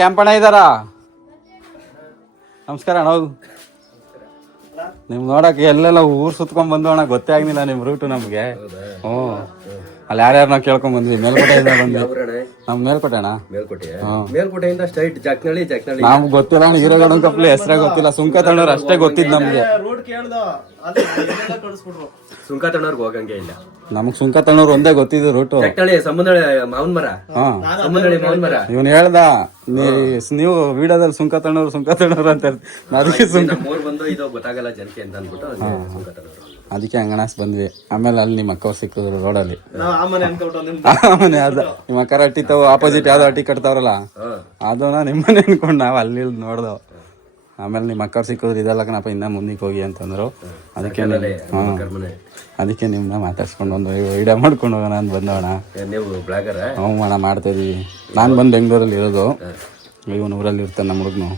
ಕೆಂಪಣ್ಣ ಇದ್ದಾರಾ? ನಮಸ್ಕಾರ ಅಣ್ಣ ನಿಮ್ ನೋಡಕ್ ಎಲ್ಲೆಲ್ಲ ಊರ್ ಸುತ್ಕೊಂಡ್ ಬಂದು ಅಣ್ಣ ಗೊತ್ತೇ ಆಗ್ಲಿಲ್ಲ ನಿಮ್ ರೂಟ್ ನಮ್ಗೆ. ಹ್ಞೂ ಅಲ್ಲಿ ಯಾರ್ಯಾರು ಕೇಳ್ಕೊಂಡ್ ಬಂದ್ವಿ. ಮೇಲ್ಕೋಟೆಯಿಂದ ಬಂದ್ವಿ. ನಮ್ ಮೇಲ್ಕೋಟೆ ಅಣ್ಣ ಮೇಲ್ಕೋಟೆ ಮೇಲ್ಕೋಟೆಯಿಂದ ಸ್ಟ್ರೈಟ್ ಜಕ್ನಳ್ಳಿ ಜಕ್ನಳ್ಳಿ. ನಮ್ಗೆ ಗೊತ್ತಿಲ್ಲ ನಮ್ಗೆ ಹಿರೇಗೌಡನ್ ಕಪ್ಲಿ ಹೆಸರೇ ಗೊತ್ತಿಲ್ಲ. ಸುಂಕ ತಣ್ಣವ್ರು ಅಷ್ಟೇ ಗೊತ್ತಿದ್ ನಮ್ಗೆ. ಸುಂಕ ತಣ್ಣವ್ರಿಗೆ ಹೋಗಂಗೆ ಇಲ್ಲ. ನಮಗ್ ಸುಂಕ ತಣ್ಣವ್ರು ಒಂದೇ ಗೊತ್ತಿದ್ದು ರೂಟು ಜಕ್ನಳ್ಳಿ ಸಂಬಂಧಳಿ ಮಾವನ್ ಮರ? ಹಾ. ಸಂಬಂಧಳಿ ಮಾವನ್ ಮರ? ಇವನ್ ಹೇಳ್ದ ನೀ- ನೀವು ವಿಡಿಯೋದಲ್ಲಿ ಸುಂಕ ತಣ್ಣವ್ರು ಸುಂಕ ತಣ್ಣವ್ರು ಅಂತ ಹೇಳ್ತೀವಿ ಅದಕ್ಕೆ ಸುಂಕ ಮೂರ್ ಬಂದು ಇದು ಗೊತ್ತಾಗಲ್ಲ ಜನಕ್ಕೆ ಅಂತ ಅನ್ಬಿಟ್ಟು ಸುಂಕಾತಣ್ಣವ್ರು ಅದಕ್ಕೆ ಅಂಗಣಾಸ್ ಬಂದ್ವಿ ಆಮೇಲೆ ಅಲ್ಲಿ ನಿಮ್ಮ ಅಕ್ಕವ್ರು ಸಿಕ್ಕಿದ್ರು ರೋಡಲ್ಲಿ ಮನೆ ಅದ. ನಿಮ್ಮ ಅಕ್ಕರ ಅಟ್ಟಿ ತಾವು ಆಪೋಸಿಟ್ ಯಾವ್ದೋ ಅಟ್ಟಿ ಕಟ್ತಾವ್ರಲ್ಲ? ಅದನ್ನ ನಿಮ್ಮನೆ ಅನ್ಕೊಂಡು ನಾವು ಅಲ್ಲಿ ನೋಡ್ದವ್ ಆಮೇಲೆ ನಿಮ್ಮ ಅಕ್ಕವ್ರು ಸಿಕ್ಕಿದ್ರು ಇದೆಲ್ಲ ಕಣಪ್ಪ ಇನ್ನ ಮುಂದಕ್ಕೆ ಹೋಗಿ ಅಂತಂದ್ರು. ಅದಕ್ಕೆ ಅದಕ್ಕೆ ನಿಮ್ಮನ್ನ ಮಾತಾಡ್ಸ್ಕೊಂಡು ಒಂದು ವಿಡಿಯೋ ಮಾಡ್ಕೊಂಡು ಹೋಗೋಣ ಅಂತ ಬಂದವಣ ಹ್ಞೂ ಅಣ್ಣ ಮಾಡ್ತಾ ಇದೀವಿ. ನಾನು ಬಂದು ಬೆಂಗಳೂರಲ್ಲಿ ಇರೋದು. ಇವನು ಊರಲ್ಲಿ ಇರ್ತಾನೆ ನಮ್ಮ ಹುಡುಗನು.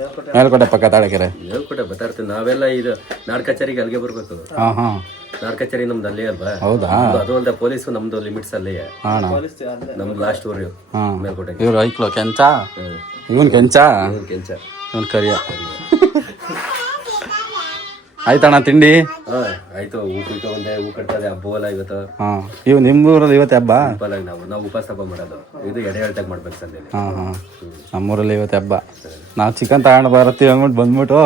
ಮೇಲ್ಕೋಟೆ ಪಕ್ಕ ತಾಳಕೆರೆ. ಹೇಳ್ಕೊಟ್ಟೆ ಬರ್ತಾ ನಾವೆಲ್ಲ ಇದು ನಾಡ್ ಕಚೇರಿಗೆ ಅಲ್ಲಿಗೆ ಬರ್ಬೇಕು. ಹಾಂ ಹಾಂ. ನಾಡ್ ಕಚೇರಿ ನಮ್ದು ಅಲ್ಲೇ ಅಲ್ವಾ? ಹೌದಾ? ಅದು ಅಲ್ಲದೆ ಪೊಲೀಸ್ ನಮ್ದು ಲಿಮಿಟ್ಸ್ ಅಲ್ಲೇ. ನಮ್ದು ಲಾಸ್ಟ್ ಊರು ಮೇಲ್ಕೋಟೆ ಇವ್ರು ಐಕ್ಲೋ ಕೆಂಚ? ಇವನ್ ಕೆಂಚ? ಕೆಂಚ. ಇವನ್ ಕರಿಯ. ಆಯ್ತಣ್ಣ ತಿಂಡಿ? ಹಾ ಆಯ್ತು. ಹೂ ಕುಯ್ಕೊ ಬಂದೆ. ಹೂ ಕಟ್ತದೆ. ಹಬ್ಬ ಇವತ್ತು. ಹಾ. ಇವ್ ನಿಮ್ಮೂರಲ್ಲಿ ಇವತ್ತು ಹಬ್ಬ? ಹಬ್ಬ ನಾವು ನಾವು ಉಪವಾಸ ಹಬ್ಬ ಮಾಡೋದು. ಇದು ಎಡೆ ಹೇಳ್ತಾಗ ಮಾಡ್ಬೇಕು ಸಂದೇಲಿ ಹಾಂ ಹಾ. ನಮ್ಮೂರಲ್ಲಿ ಇವತ್ತು ಹಬ್ಬ. ನಾವು ಚಿಕನ್ ತಗೊಂಡು ಬರತ್ತೀವಿ ಅಂದ್ಬಿಟ್ಟು ಬಂದ್ಬಿಟ್ಟು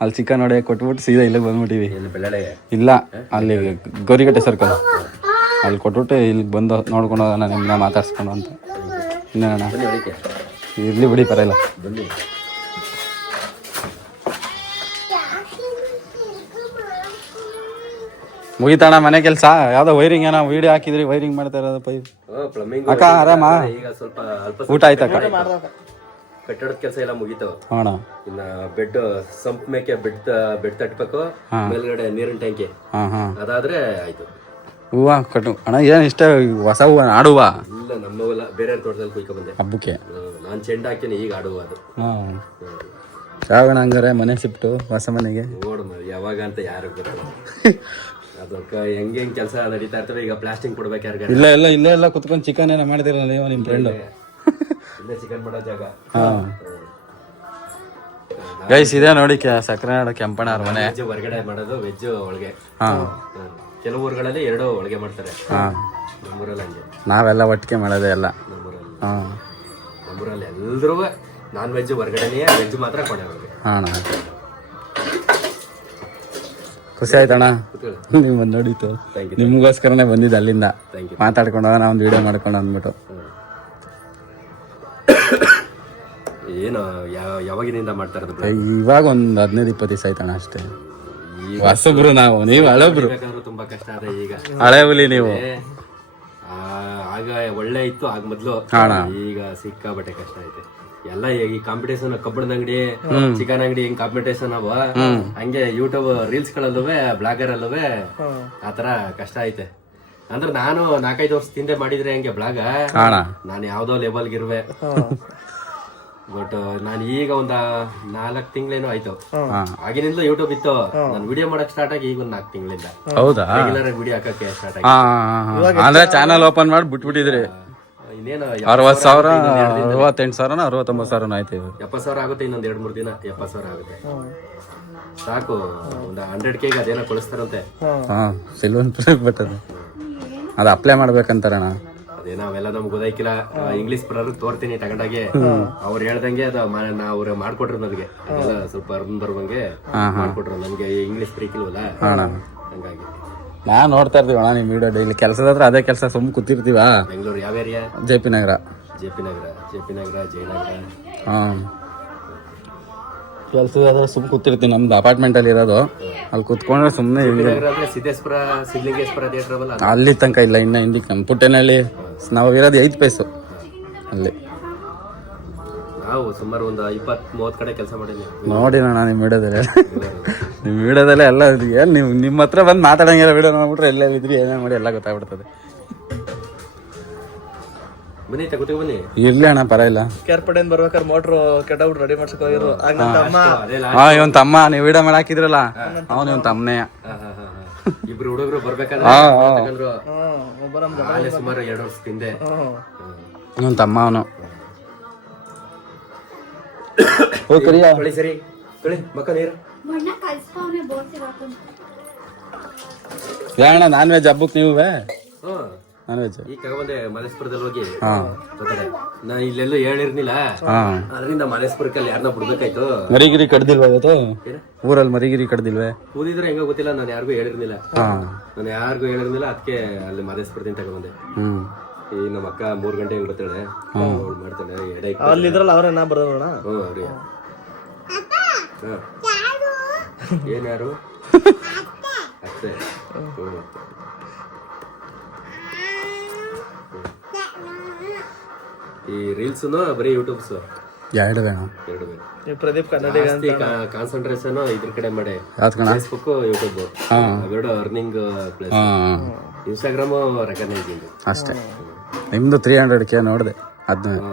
ಅಲ್ಲಿ ಚಿಕನ್ ಹೊಡೆಯಕ್ಕೆ ಕೊಟ್ಬಿಟ್ಟು ಸೀದಾ ಇಲ್ಲಿಗೆ ಬಂದ್ಬಿಟ್ಟಿವಿ. ಇಲ್ಲಿ ಬೆಳ್ಳಳೆ? ಇಲ್ಲ ಅಲ್ಲಿ ಗೌರಿಗಟ್ಟೆ ಸರ್ಕಲ್ ಅಲ್ಲಿ ಕೊಟ್ಬಿಟ್ಟು ಇಲ್ಲಿಗೆ ಬಂದು ನೋಡ್ಕೊಂಡು ಹೋಗೋಣ ನಿಮ್ಮನ್ನ ಮಾತಾಡ್ಸ್ಕೊಂಡು ಅಂತ. ಇನ್ನೇನಣ್ಣ? ಬನ್ನಿ ಇರ್ಲಿ ಬಿಡಿ ಪರಲ್ಲ ಬನ್ನಿ. ಮುಗಿತಣ್ಣ ಮನೆ ಕೆಲಸ. ಯಾವ್ದೋ ವೈರಿಂಗ್ ಏನೋ ವಿಡಿಯೋ ಹಾಕಿದ್ರಿ ವೈರಿಂಗ್ ಮಾಡ್ತಾ ಇರೋದು ಪೈಪ್ ಪ್ಲಂಬಿಂಗ್ ಅಕ್ಕ ಆರಾಮ? ಈಗ ಸ್ವಲ್ಪ ಅಲ್ಪ ಊಟ ಆಯ್ತಾ ಕಟ್ಟಡದ ಕೆಲಸ ಎಲ್ಲ ಮುಗೀತು. ಅಣ್ಣ ಇನ್ನ ಬೆಡ್ ಸಂಪ್ ಮೇಕೆ ಬೆಡ್ ಬೆಡ್ ತಟ್ಬೇಕು. ಮೇಲ್ಗಡೆ ನೀರಿನ ಟ್ಯಾಂಕಿ. ಹಾಂ ಹಾ. ಅದಾದ್ರೆ ಆಯ್ತು. ಹೂವ ಕಟ್ಟು ಅಣ್ಣ ಏನು ಇಷ್ಟ? ಹೊಸ ಹೂವ ಆಡುವ? ಇಲ್ಲ ನಮ್ಮವೆಲ್ಲ ಬೇರೆ ತೋಟದಲ್ಲಿ ಕುಯ್ಕೊ ಬಂದೆ. ಹಬ್ಬಕ್ಕೆ. ನಾನು ಚೆಂಡ ಹಾಕಿನಿ ಈಗ ಆಡುವ ಅದು. ಹಾಂ. ಯಾವಣ ಹಂಗಾರೆ ಮನೆ ಶಿಫ್ಟು ಹೊಸ ಮನೆಗೆ? ನೋಡು ಮ- ಯಾವಾಗ ಅಂತ ಯಾರು ಗೊತ್ತಲ್ಲ. ಅದಕ್ಕೆ ಹೆಂಗೆ ಹೆಂಗ್ ಕೆಲಸ ನಡೀತಾ ಇರ್ತವೆ ಈಗ ಪ್ಲಾಸ್ಟಿಕ್ ಕೊಡ್ಬೇಕು ಯಾರಿಗಾರ? ಇಲ್ಲ ಇಲ್ಲ ಇಲ್ಲೇ ಎಲ್ಲ ಕುತ್ಕೊಂಡು ಚಿಕನ್ ಏನೋ ಮಾಡಿದಿರಲ್ಲ ನೀವು ನಿಮ್ಮ ಫ್ರೆಂಡು ಇಲ್ಲೇ ಚಿಕನ್ ಮಾಡೋ ಜಾಗ. ಹಾಂ. ಗೈಸ್ ಇದೆ ನೋಡಿ ಸಕ್ಕರೆ ನಾಡು ಅವ್ರ ಮನೆ. ವೆಜ್ ಹೊರಗಡೆ ಮಾಡೋದು ವೆಜ್ ಒಳಗೆ ಹಾಂ. ಹ್ಮ್. ಕೆಲವು ಊರುಗಳಲ್ಲಿ ಎರಡು ಒಳಗೆ ಮಾಡ್ತಾರೆ. ಹಾಂ. ನಮ್ಮೂರಲ್ಲಿ ಹಂಗೆ. ನಾವೆಲ್ಲ ಒಟ್ಟಿಗೆ ಮಾಡೋದೇ ಎಲ್ಲ ನಮ್ಮೂರಲ್ಲಿ. ಹಾಂ. ನಮ್ಮೂರಲ್ಲಿ ಎಲ್ಲರೂ ನಾನ್ ವೆಜ್ ಹೊರಗಡೆನೇ ವೆಜ್ ಮಾತ್ರ ಕೊನೆ ಒಳಗೆ ಹಾಂ ಖುಷಿ ಆಯ್ತಣ ನೀವು ಬಂದು ನೋಡಿತ್ತು ನಿಮಗೋಸ್ಕರನೇ ಬಂದಿದ್ದು ಅಲ್ಲಿಂದ. ಮಾತಾಡ್ಕೊಂಡು ಹೋಗೋಣ ಒಂದು ವಿಡಿಯೋ ಮಾಡ್ಕೊಂಡು ಅಂದ್ಬಿಟ್ಟು. ಏನು ಯಾವಾಗಿನಿಂದ ಮಾಡ್ತಾ ಇರೋದು ಇವಾಗ ಒಂದು ಹದಿನೈದು ಇಪ್ಪತ್ತು ದಿವಸ ಆಯ್ತಣ ಅಷ್ಟೇ. ಹೊಸಬ್ರು ನಾವು ನೀವು ಹಳಬ್ರು. ತುಂಬಾ ಕಷ್ಟ ಅದೇ ಈಗ. ಹಳೆ ಹುಲಿ ನೀವು. ಆಗ ಒಳ್ಳೆ ಇತ್ತು ಆಗ ಮೊದ್ಲು. ಈಗ ಸಿಕ್ಕಾಬಟ್ಟೆ ಕಷ್ಟ ಐತೆ. ಎಲ್ಲ ಈ ಕಾಂಪಿಟೇಷನ್ ಕಬ್ಬಣದ ಅಂಗಡಿ ಚಿಕನ್ ಅಂಗಡಿ ಹಿಂಗ್ ಕಾಂಪಿಟೇಷನ್ ಅವ. ಹಂಗೆ ಯೂಟ್ಯೂಬ್ ರೀಲ್ಸ್ ಗಳಲ್ಲೂ ಬ್ಲಾಗರ್ ಅಲ್ಲೂ ಆತರ ಕಷ್ಟ ಐತೆ. ಅಂದ್ರೆ ನಾನು ನಾಲ್ಕೈದು ವರ್ಷ ತಿಂದೆ ಮಾಡಿದ್ರೆ ಹಂಗೆ ಬ್ಲಾಗ ನಾನು ಯಾವ್ದೋ ಲೆವೆಲ್ಗೆ ಇರುವೆ. ಬಟ್ ನಾನು ಈಗ ಒಂದ ನಾಲ್ಕ್ ತಿಂಗಳೇನೋ ಆಯ್ತು. ಆಗಿನಿಂದ ಆಗಿನಿಂದಲೂ ಯೂಟ್ಯೂಬ್ ಇತ್ತು. ನಾನು ವಿಡಿಯೋ ಮಾಡಕ್ ಸ್ಟಾರ್ಟ್ ಆಗಿ ಈಗ ಒಂದ್ ನಾಲ್ಕು ತಿಂಗಳಿಂದ. ಹೌದಾ? ರೆಗ್ಯುಲರ್ ವಿಡಿಯೋ ಹಾಕಕ್ಕೆ ಸ್ಟಾರ್ಟ್ ಆಗಿ. ಚಾನಲ್ ಓಪನ್ ಮಾಡಿ ಬಿಟ್ಬಿಟ್ಟಿದ್ರಿ ಇನ್ನೇನು ಅರವತ್ತು ಸಾವಿರ ಅರವತ್ತೆಂಟು ಸಾವಿರನ ಅರವತ್ತೊಂಬತ್ತು ಸಾವಿರನ ಆಯ್ತು ಇವಾಗ ಎಪ್ಪತ್ತು ಸಾವಿರ ಆಗುತ್ತೆ ಇನ್ನೊಂದು ಎರಡು ಮೂರು ದಿನ ಎಪ್ಪತ್ತು ಸಾವಿರ ಆಗುತ್ತೆ. ಸಾಕು ಒಂದು ಹಂಡ್ರೆಡ್ ಕೆಗೆ ಅದೇನೋ ಕಳಿಸ್ತಾರಂತೆ ಹಾ. ಸಿಲ್ವನ್ ಬಟ್ ಅದು ಅದು ಅಪ್ಲೈ ಮಾಡ್ಬೇಕಂತಾರಣ್ಣ. ಅದೇನೋ ಅವೆಲ್ಲ ನಮ್ಗೆ ಗೊತ್ತಾಯ್ಕಿಲ್ಲ. ಇಂಗ್ಲೀಷ್ ಬರೋರು ತೋರ್ತೀನಿ ತಗೊಂಡಾಗೆ. ಅವ್ರು ಹೇಳ್ದಂಗೆ ಅದು ಮ- ನಾ ಅವ್ರು ಮಾಡ್ಕೊಟ್ರು ನನಗೆ ಅದೆಲ್ಲ ಸ್ವಲ್ಪ ಅರ್ಧ ಬರುವಂಗೆ ಮಾಡ್ಕೊಟ್ರು. ನಮಗೆ ಇಂಗ್ಲಿಷ್ ಬರೀಕಿಲ್ವಲ್ಲ ಅಣ್ಣ. ಹಂಗಾಗಿ. ನಾ ನೋಡ್ತಾ ಇರ್ತೀವಿ ಅಣ್ಣ ನಿಮ್ಮ ವಿಡಿಯೋ ಡೈಲಿ ಕೆಲಸದ ಹತ್ರ ಅದೇ ಕೆಲಸ ಸುಮ್ ಕೂತಿರ್ತೀವ? ಬೆಂಗಳೂರು ಯಾವ area J P Nagar. J P Nagar J P Nagar Jayanagar. ಹಾಂ. ಕೆಲಸದ ಹತ್ರ ಸುಮ್ಮ ಕೂತಿರ್ತೀವಿ ನಮ್ದು ಅಪಾರ್ಟ್ಮೆಂಟಲ್ಲಿ ಇರೋದು. ಅಲ್ಲಿ ಕೂತ್ಕೊಂಡ್ರೆ ಸುಮ್ಮನೆ ನಗರ ಅಂದ್ರೆ ಸಿದ್ದೇಶ್ವರ ಸಿದ್ಲಿಂಗೇಶ್ವರ ಥಿಯೇಟ್ರ್ ಅವಲ್ಲ ಅಲ್ಲಿ ತನಕ ಇಲ್ಲ ಇನ್ನ ಹಿಂದಿಕ್ಕೆ ನಮ್ಮ ಪುಟ್ಟೆನಲ್ಲಿ ನಾವು ಇರೋದು ಐದು ಪೈಸು ಅಲ್ಲಿ. ನಾವು ಸುಮಾರು ಒಂದು ಇಪ್ಪತ್ತ್ ಮೂವತ್ತು ಕಡೆ ಕೆಲಸ ಮಾಡಿದ್ವಿ. ನೋಡಿ ನಾನು ನಿಮ್ಮ ವಿಡಿಯೋದಲ್ಲೇ. ನಿಮ್ಮ ವಿಡಿಯೋದಲ್ಲೇ ಎಲ್ಲ ಏನು ನೀವು ನಿಮ್ಮ ಹತ್ರ ಬಂದು ಮಾತಾಡಂಗಿಲ್ಲ ವಿಡಿಯೋ ನೋಡ್ಬಿಟ್ರೆ ಎಲ್ಲ ಇದ್ರಿ ಏನೇನು ಮಾಡಿ ಎಲ್ಲ ಗೊತ್ತಾಗ್ಬಿಡ್ತದೆ. ಬನ್ನಿ ತಗೋತೀವಿ ಬನ್ನಿ. ಇರ್ಲಿ ಅಣ್ಣ ಪರ ಇಲ್ಲ ಕೇರ್ಪಡೆಯಿಂದ ಬರ್ಬೇಕಾದ್ರೆ ಮೋಟ್ರು ಕೆಟ್ಟಬಿಟ್ಟು ರೆಡಿ ಮಾಡ್ಸಕ್ ಹೋಗಿರು. ಆಗ ತಮ್ಮ ಹಾ ಇವನ್ ತಮ್ಮ ನೀವು ವಿಡಿಯೋ ಮಾಡಿ ಹಾಕಿದ್ರಲ್ಲ ಅವನು ಇವನ್ ತಮ್ಮನೇ. ಹಾ, ಹಾ, ಹಾ, ಹಾ. ಇಬ್ರು ಹುಡುಗರು ಬರ್ಬೇಕಾದ್ರೆ ಹಾ, ಹ್ಮ್ ಸುಮಾರು ಎರಡು ವರ್ಷದ ಹಿಂದೆ. ಇವನ್ ತಮ್ಮ ಅವನು. ಓ ಕರಿಯ ತೊಳಿ ಸರಿ. ತೊಳಿ ಮಕ್ಕ ನೀರು. ಯಾಣ ನಾನ್ ವೆಜ್ ಹಬ್ಬಕ್ಕೆ ನೀವು? ಹಾ ನಾನ್ ವೆಜ್ ಈಗ ಬಂದೆ ಮಲೇಶ್ಪುರದಲ್ಲಿ ಹೋಗಿ ಹಾ. ಗೊತ್ತದೆ ನಾ ಇಲ್ಲೆಲ್ಲೂ ಹೇಳಿರ್ನಿಲ್ಲ ಅದರಿಂದ ಮಲೇಶ್ಪುರಕ್ಕಲ್ಲಿ ಯಾರನ್ನ ಬಿಡ್ಬೇಕಾಯ್ತು? ಮರಿಗಿರಿ ಕಡ್ದಿಲ್ವಾ ಇವತ್ತು? ಊರಲ್ಲಿ ಮರಿಗಿರಿ ಕಡ್ದಿಲ್ವೇ? ಕೂದಿದ್ರೆ ಹೆಂಗೋ ಗೊತ್ತಿಲ್ಲ ನಾನು ಯಾರಿಗೂ ಹೇಳಿರ್ನಿಲ್ಲ ಹಾ. ನಾನು ಯಾರಿಗೂ ಹೇಳಿರ್ನಿಲ್ಲ ಅದಕ್ಕೆ ಅಲ್ಲಿ ಮಲೇಶ್ಪುರದಿಂದ ತಗೊಂಡೆ. ಹ್ಮ್. ಈಗ ನಮ್ಮ ಅಕ್ಕ ಮೂರ್ ಗಂಟೆ ಹಿಂಗ್ ಬರ್ತಾಳೆ. ಅವ್ಳು ಮಾಡ್ತಾಳೆ ಎಡೆ ಅಲ್ಲಿ ಇದ್ರಲ್ಲ ಅವ್ರೆ ನಾ ಬರೋಣ ಹ್ಞೂ ಅವ್ರಿ ಹಾ. ಏನ್ ಯಾರು? ಅಷ್ಟೇ ಹ್ಞೂ ಈ ರೀಲ್ಸ್ ಬರೀ ಯೂಟ್ಯೂಬ್ಸ್? ಎರಡು ಬೇಡ. ಎರಡು ಬೇರೆ ಪ್ರದೀಪ್ ಕನ್ನಡಿಗ ಜಾಸ್ತಿ ಕಾನ್ಸಂಟ್ರೇಷನ್ ಇದ್ರ ಕಡೆ ಮಾಡಿ. ಯಾವ್ದು ಕಣ? ಫೇಸ್ಬುಕ್ ಯೂಟ್ಯೂಬ್ ಅವೆರಡು ಅರ್ನಿಂಗ್ ಪ್ಲೇಸ್ ಇನ್ಸ್ಟಾಗ್ರಾಮ್ ರೆಕಗ್ನೈಸ್ ಅಷ್ಟೇ. ನಿಮ್ದು ತ್ರೀ ಹಂಡ್ರೆಡ್ ಕೆ ನೋಡಿದೆ. ಅದನ್ನ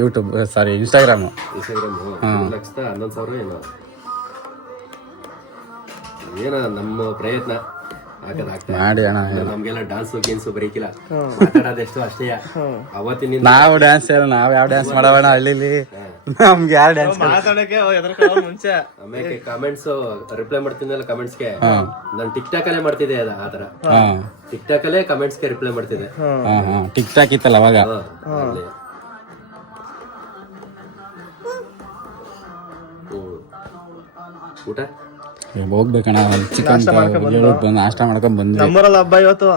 ಯೂಟ್ಯೂಬ್ ಸಾರಿ ಇನ್ಸ್ಟಾಗ್ರಾಮು ಇನ್ಸ್ಟಾಗ್ರಾಮ್ ಮೂರು ಲಕ್ಷದ ಹನ್ನೊಂದು ಸಾವಿರ ಏನೋ. ಏನೋ ನಮ್ಮ ಪ್ರಯತ್ನ? ಮಾಡಿ ಅಣ್ಣ ನಮ್ಗೆಲ್ಲ ಡಾನ್ಸ್ ಗೇನ್ಸ್ ಬರೀಕಿಲ್ಲ. ಮಾತಾಡೋದೆಷ್ಟು ಅಷ್ಟೇ. ಅವತ್ತಿನ ನಾವು ಡ್ಯಾನ್ಸ್ ನಾವ್ ಯಾವ ಡ್ಯಾನ್ಸ್ ಮಾಡವಣ ಹಳ್ಳಿಲಿ? ನಮ್ಗೆ ಯಾರು ಡ್ಯಾನ್ಸ್ ಮುಂಚೆ. ಆಮೇಲೆ ಕಾಮೆಂಟ್ಸ್ ರಿಪ್ಲೈ ಮಾಡ್ತಿದ್ದಲ್ಲ ಕಮೆಂಟ್ಸ್ಗೆ ನಾನು ಟಿಕ್ ಟಾಕ್ ಅಲ್ಲೇ ಮಾಡ್ತಿದ್ದೆ ಅದ ಆ ತರ ಹಾ. ಟಿಕ್ ಟಾಕ್ ಅಲ್ಲೇ ಕಮೆಂಟ್ಸ್ಗೆ ರಿಪ್ಲೈ ಮಾಡ್ತಿದ್ದೆ. ಹಾ. ಹಾ ಟಿಕ್ ಟಾಕ್ ಇತ್ತಲ್ಲ ಅವಾಗ? ಊಟ? ಏ, ಹೋಗ್ಬೇಕಣ್ಣ ಚಿಕನ್ ಬಂದು. ನಾಷ್ಟ ಮಾಡ್ಕೊಂಡ್ ಬಂದ್ವಿ. ನಮ್ಮೂರಲ್ಲಿ ಹಬ್ಬ ಇವತ್ತು.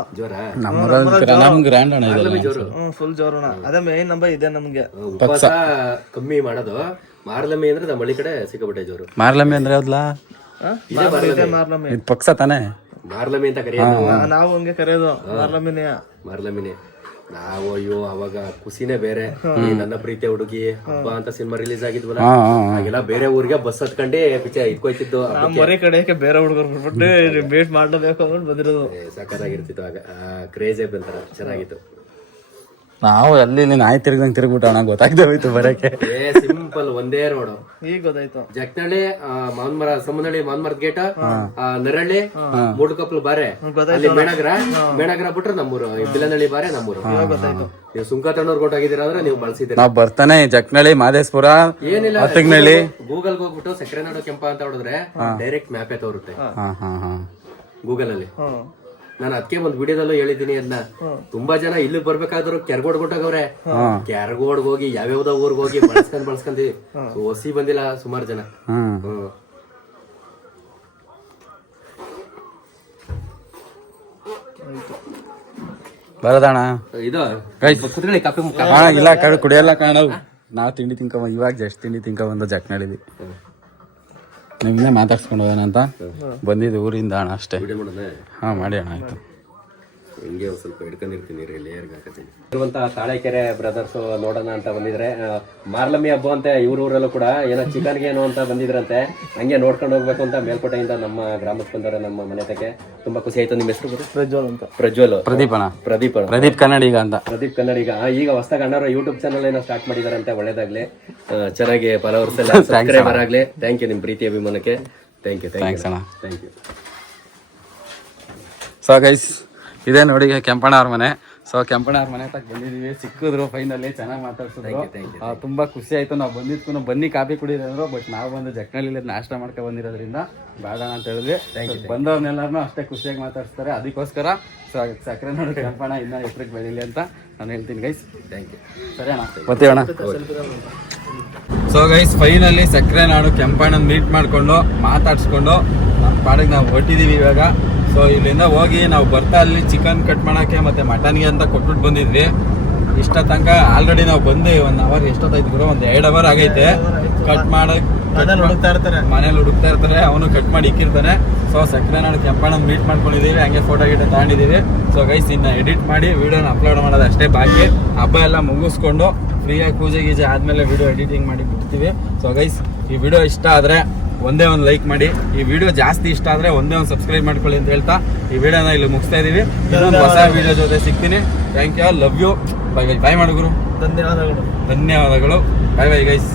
ನಮ್ ಗ್ರ್ಯಾಂಡ್ ಅಣ್ಣ ಇದೆಲ್ಲ. ಜೋರು. ಫುಲ್ ಜೋರುಣ ಅದೇ ಮೇನ್ ನಂಬ ಇದೆ ನಮ್ಗೆ. ಪಕ್ಷ ಕಮ್ಮಿ ಮಾಡೋದು. ಮಾರ್ಲಮ್ಮಿ ಅಂದ್ರೆ ನಮ್ಮ ಹಳ್ಳಿ ಕಡೆ ಸಿಕ್ಕಾಪಟ್ಟೆ ಜೋರು. ಮಾರ್ಲಮ್ಮಿ ಅಂದ್ರೆ ಯಾವ್ದಲ್ಲ ಇದೇ ಪಕ್ಷ ತಾನೇ? ಮಾರ್ಲಮಿ ಅಂತ ಕರೆಯೋದು. ನಾವು ಹಂಗೆ ಕರೆಯೋದು ಮಾರ್ಲಮ್ಮಿನೇ. ಮಾರ್ಲಮ್ಮಿನಿ. ನಾವು ಅಯ್ಯೋ ಅವಾಗ ಖುಷಿನೇ ಬೇರೆ. ಈ ನನ್ನ ಪ್ರೀತಿಯ ಹುಡುಗಿ ಹಬ್ಬ ಅಂತ ಸಿನಿಮಾ ರಿಲೀಸ್ ಆಗಿದ್ವಲ್ಲ ಹಾಗೆಲ್ಲ ಬೇರೆ ಊರಿಗೆ ಬಸ್ ಹತ್ಕೊಂಡೆ ಪಿಚ್ಚೆ ಇಟ್ಕೋಯ್ತಿದ್ದು. ನಮ್ ಕಡೆಗೆ ಬೇರೆ ಹುಡುಗರು ಬಿಟ್ಬಿಟ್ಟು ಮೀಟ್ ಮಾಡಲೇಬೇಕು ಅಂದ್ಬಿಟ್ಟು ಬಂದಿರೋದು. ಸಕ್ಕತ್ತಾಗಿರ್ತಿತ್ತು ಆಗ. ಕ್ರೇಜೇ ಬಂತಾರ ಚೆನ್ನಾಗಿತ್ತು. ನಾವು ಅಲ್ಲಿ ಇಲ್ಲಿ ನಾಯಿ ತಿರ್ಗದಂಗೆ ತಿರ್ಗ್ಬಿಟ್ಟು ಅಣ್ಣ ಗೊತ್ತಾಗ್ದೆ ಹೋಯ್ತು ಬರಕ್ಕೆ. ಏ ಸಿಂಪಲ್ ಒಂದೇ ರೋಡು. ಈಗ ಗೊತ್ತಾಯ್ತು. ಜಕ್ನಳ್ಳಿ ಮಾನ್ಮರ ಸಮನಹಳ್ಳಿ ಮಾವನ್ಮರದ ಗೇಟ್ ನರಳ್ಳಿ ಮೂಡುಕಪ್ಪಲು ಬಾರೆ. ಅಲ್ಲಿ ಮೇಣಗ್ರ ಮೇಣಗ್ರ ಬಿಟ್ರೆ ನಮ್ಮೂರು ಬಿಲ್ಲನಳ್ಳಿ ಬಾರೆ ನಮ್ಮೂರು. ನೀವು ಸುಂಕ ತಣ್ಣೂರ್ ಕೋಟ್ ಅಂದ್ರೆ ನೀವು ಬಳಸಿದ್ರೆ ನಾವ್ ಬರ್ತಾನೆ ಜಕ್ನಳ್ಳಿ ಮಾದೇಶ್ಪುರ ಏನಿಲ್ಲ ಹತ್ತಗ್ನಳ್ಳಿ. ಗೂಗಲ್ ಹೋಗ್ಬಿಟ್ಟು ಸಕ್ಕರೆ ನಾಡು ಕೆಂಪ ಅಂತ ಹೊಡೆದ್ರೆ ಡೈರೆಕ್ಟ್ ಮ್ಯಾಪೇ ತೋರುತ್ತೆ. ಹಾ ಹಾ ಹಾ. ಗೂಗಲ್ ಅಲ್ಲಿ ನಾನು ಅದಕ್ಕೆ ಒಂದು ವಿಡಿಯೋದಲ್ಲೂ ಹೇಳಿದ್ದೀನಿ ಅದನ್ನ ತುಂಬಾ ಜನ ಇಲ್ಲಿ ಬರ್ಬೇಕಾದ್ರು ಕೆರಗೋಡ್ ಕೊಟ್ಟಾಗವ್ರೆ. ಕೆರಗೋಡ್ ಹೋಗಿ ಯಾವ್ಯಾವ್ದೋ ಊರ್ಗ್ ಹೋಗಿ ಬಳಸ್ಕೊಂಡ್ ಬಳಸ್ಕೊಂಡಿ ಹೊಸಿ ಬಂದಿಲ್ಲ ಸುಮಾರು ಜನ. ಹ್ಮ್. ಇದು Guys. ಕುತ್ಕೊಳ್ಳಿ ಕಾಫಿ ಮುಖ. ಇಲ್ಲ ಕಡೆ ಕುಡಿಯಲ್ಲ ಕಾಣ. ನಾ ತಿಂಡಿ ತಿನ್ಕೊಂಡ್ ಇವಾಗ ಜಸ್ಟ್ ತಿಂಡಿ ತಿನ್ಕೊಂಡ್ ಬಂದ ಜಕ್ನಳ್ಳಿಲಿ ನಿಮ್ನೆ ಮಾತಾಡ್ಸ್ಕೊಂಡು ಹೋಗೋಣ ಅಂತ ಬಂದಿದ್ದು ಊರಿಂದ ಅಣ್ಣ ಅಷ್ಟೇ. ಹಾ ಮಾಡಿ ಅಣ್ಣ ಆಯ್ತು. ಹಿಂಗೆ ಒಂದ್ ಸ್ವಲ್ಪ ಹಿಡ್ಕೊಂಡಿರ್ತೀನಿ ರೀ ಲೇಯರ್ ಹಾಕತ್ತೀನಿ. ಇರುವಂತ ತಾಳೆಕೆರೆ ಬ್ರದರ್ಸ್ ನೋಡೋಣ ಅಂತ ಬಂದಿದ್ರೆ ಮಾರ್ಲಮ್ಮಿ ಹಬ್ಬ ಅಂತ ಇವ್ರ ಊರಲ್ಲೂ ಕೂಡ ಏನೋ ಚಿಕನ್ಗೆ ಏನೋ ಅಂತ ಬಂದಿದ್ರಂತೆ. ಹಂಗೆ ನೋಡ್ಕೊಂಡು ಹೋಗ್ಬೇಕು ಅಂತ ಮೇಲ್ಕೋಟೆಯಿಂದ ನಮ್ಮ ಗ್ರಾಮಕ್ಕೆ ಬಂದವರ ನಮ್ಮ ಮನೆ ತಕ್ಕೆ. ತುಂಬಾ ಖುಷಿ ಆಯ್ತು. ನಿಮ್ಮ ಹೆಸರು? ಪ್ರಜ್ವಲ್ ಅಂತ. ಪ್ರಜ್ವಲ್. ಪ್ರದೀಪ್ ಅಣ್ಣ. ಪ್ರದೀಪ್. ಪ್ರದೀಪ್ ಕನ್ನಡಿಗ ಅಂತ. ಪ್ರದೀಪ್ ಕನ್ನಡಿಗ. ಈಗ ಹೊಸದಾಗಿ ಅಣ್ಣಾರ ಯೂಟ್ಯೂಬ್ ಚಾನಲ್ ಏನೋ ಸ್ಟಾರ್ಟ್ ಮಾಡಿದಾರಂತೆ ಒಳ್ಳೇದಾಗ್ಲಿ. ಚೆನ್ನಾಗಿ ಫಾಲೋವರ್ಸ್ ಎಲ್ಲ ಸಬ್ಸ್ಕ್ರೈಬರ್ ಆಗ್ಲಿ. ಥ್ಯಾಂಕ್ ಯು ನಿಮ್ಮ ಪ್ರೀತಿ ಅಭಿಮಾನಕ್ಕೆ. ಥ್ಯಾಂಕ್ ಯು ಥ್ಯಾಂಕ್ಸ್ ಅಣ್ಣ. ಥ್ಯಾಂಕ್ ಯು ಸೊ ಗೈಸ್ ಇದೇ ನೋಡಿ ಕೆಂಪಣ್ಣ ಅವ್ರ ಮನೆ. ಸೊ ಕೆಂಪಣ್ಣ ಅವ್ರ ಮನೆ ತಕ್ಕ ಬಂದಿದೀವಿ. ಸಿಕ್ಕಿದ್ರು ಫೈನಲಿ ಚೆನ್ನಾಗಿ ಮಾತಾಡ್ಸಿದ್ರು. ತುಂಬಾ ಖುಷಿ ಆಯ್ತು. ನಾವು ಬಂದಿದ್ಕು ಬನ್ನಿ ಕಾಫಿ ಕುಡಿದ್ರು ಬಟ್ ನಾವು ಬಂದು ಜಕ್ನಲ್ಲಿ ನಾಷ್ಟ ಮಾಡ್ಕೊ ಬಂದಿರೋದ್ರಿಂದ ಬೇಡ ಅಂತ ಹೇಳಿದ್ವಿ. ಬಂದವ್ರನ್ನೆಲ್ಲರನ್ನೂ ಅಷ್ಟೇ ಖುಷಿಯಾಗಿ ಮಾತಾಡ್ಸ್ತಾರೆ. ಅದಕ್ಕೋಸ್ಕರ ಸೊ ಸಕ್ಕರೆ ನೋಡಿ ಕೆಂಪಣ್ಣ ಇನ್ನೂ ಹೆಸರಿಗೆ ಬೆಳೀಲಿ ಅಂತ ನಾನು ಹೇಳ್ತೀನಿ ಗೈಸ್ ಥ್ಯಾಂಕ್ ಯು ಸರಿ ಅಣ್ಣ. ಸೊ ಗೈಸ್ ಫೈನಲಿ ಸಕ್ಕರೆ ನಾಡು ಕೆಂಪಣ್ಣನ ಮೀಟ್ ಮಾಡ್ಕೊಂಡು ಮಾತಾಡ್ಸ್ಕೊಂಡು ನಮ್ಮ ಪಾಡಿಗೆ ನಾವು ಹೊರಟಿದೀವಿ ಇವಾಗ. ಸೊ ಇಲ್ಲಿಂದ ಹೋಗಿ ನಾವು ಬರ್ತಾ ಅಲ್ಲಿ ಚಿಕನ್ ಕಟ್ ಮಾಡೋಕ್ಕೆ ಮತ್ತು ಮಟನ್ಗೆ ಅಂತ ಕೊಟ್ಬಿಟ್ಟು ಬಂದಿದ್ವಿ. ಇಷ್ಟ ತನಕ ಆಲ್ರೆಡಿ ನಾವು ಬಂದು ಒಂದು ಅವರ್ ಎಷ್ಟೊತ್ತಾಯ್ತು ಗುರು ಒಂದು ಎರಡು ಅವರ್ ಆಗೈತೆ. ಕಟ್ ಮಾಡೋಕೆ ಮನೇಲಿ ಹುಡುಕ್ತಾ ಇರ್ತಾರೆ. ಮನೇಲಿ ಹುಡುಕ್ತಾ ಇರ್ತಾರೆ ಅವನು ಕಟ್ ಮಾಡಿ ಇಕ್ಕಿರ್ತಾನೆ. ಸೊ ಸಕ್ಕರೆ ನಾಡು ಕೆಂಪಣ್ಣ ಮೀಟ್ ಮಾಡ್ಕೊಂಡಿದ್ದೀವಿ ಹಂಗೆ ಫೋಟೋ ಗಿಟ ತಗೊಂಡಿದ್ದೀವಿ ಸೊ ಗೈಸ್ ಇನ್ನು ಎಡಿಟ್ ಮಾಡಿ ವೀಡಿಯೋನ ಅಪ್ಲೋಡ್ ಮಾಡೋದು ಅಷ್ಟೇ ಬಾಕಿ. ಹಬ್ಬ ಎಲ್ಲ ಮುಗಿಸ್ಕೊಂಡು ಫ್ರೀಯಾಗಿ ಪೂಜೆ ಗೀಜೆ ಆದಮೇಲೆ ವಿಡಿಯೋ ಎಡಿಟಿಂಗ್ ಮಾಡಿ ಬಿಡ್ತೀವಿ. ಸೊ ಗೈಸ್ ಈ ವಿಡಿಯೋ ಇಷ್ಟ ಆದ್ರೆ ಒಂದೇ ಒಂದು ಲೈಕ್ ಮಾಡಿ. ಈ ವಿಡಿಯೋ ಜಾಸ್ತಿ ಇಷ್ಟ ಆದ್ರೆ ಒಂದೇ ಒಂದು ಸಬ್ಸ್ಕ್ರೈಬ್ ಮಾಡ್ಕೊಳ್ಳಿ ಅಂತ ಹೇಳ್ತಾ ಈ ವಿಡಿಯೋನ ಇಲ್ಲಿ ಮುಗಿಸ್ತಾ ಇದೀವಿ. ಇನ್ನೊಂದು ಹೊಸ ವಿಡಿಯೋ ಜೊತೆ ಸಿಗ್ತೀನಿ. Thank you love you bye bye bye ಮಾಡಿದ್ರು ಧನ್ಯವಾದಗಳು. ಧನ್ಯವಾದಗಳು. ಬಾಯ್ ಬೈ ಗೈಸ್